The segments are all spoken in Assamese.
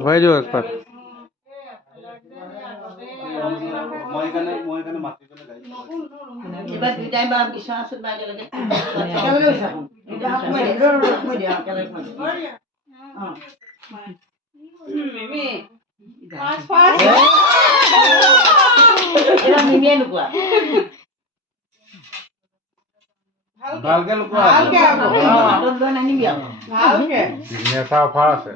ঘূৰাই দিয়ক একপাক। এবাৰ দুইটাই বা বিছনা আছে বাইৰে লাগে মিমি ফাস্ট ফাস্ট এটা মিমি লুকুয়া ভালকে লুকুৱা। ভালকে আদৰ লৈ নানিবি ভালকে সিগনেচাৰ অফাৰ আছে।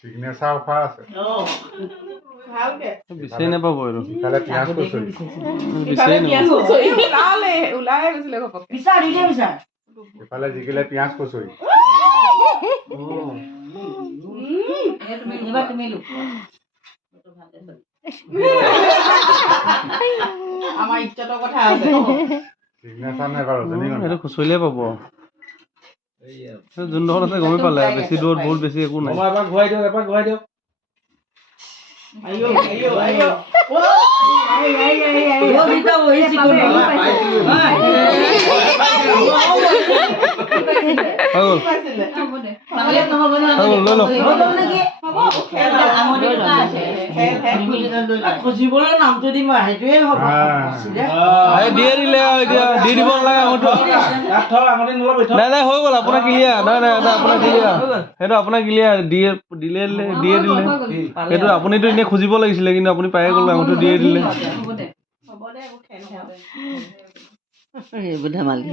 সিগনেচাৰ অফাৰ আছে। ভালকে বিচাৰি নাপাব আৰু ইফালে পিয়াজ কচুৰি ওলাই গৈছিলে ঘপক বিচাৰ দিলে বিচাৰ ইফালে জিকিলে পিয়াজ কচুৰি এবাৰ তুমি লুক আমাৰ ইজ্জতৰ কথা আছে সিগনেচাৰ নাই বাৰু ৰজনীগন্ধা এইটো খুচৰিলে পাব যোনডোখৰত আছে গমেই পালে বেছি দূৰত বহুত বেছি একো নাই এবাৰ ঘূৰাই দিয়ক এবাৰ ঘূৰাই দিয়ক আইও আইও আইও ও বিটা ওই চিকন হৈ গ'ল পাগলে নহব না হৈ গ'ল লৈ লওক নাকি খেল আমনি আছে খুজিবলৈ নামটো দিম সেইটোৱে হ'ব এই দিয়ে দিলে আৰু এতিয়া দি দিব নালাগে আঙুৰটো নাই নাই হৈ গ'ল আপোনাৰ ক্লিয়াৰ নাই নাই আপোনাৰ ক্লিয়াৰ সেইটো আপোনাৰ ক্লিয়াৰ দিয়ে দিলে দিয়ে দিলে সেইটো আপুনিতো এনেই খুজিব লাগিছিলে কিন্তু আপুনি পায়ে গ'ল আঙুৰটো দিয়ে দিলে হ'ব দে এইবোৰ ধেমালি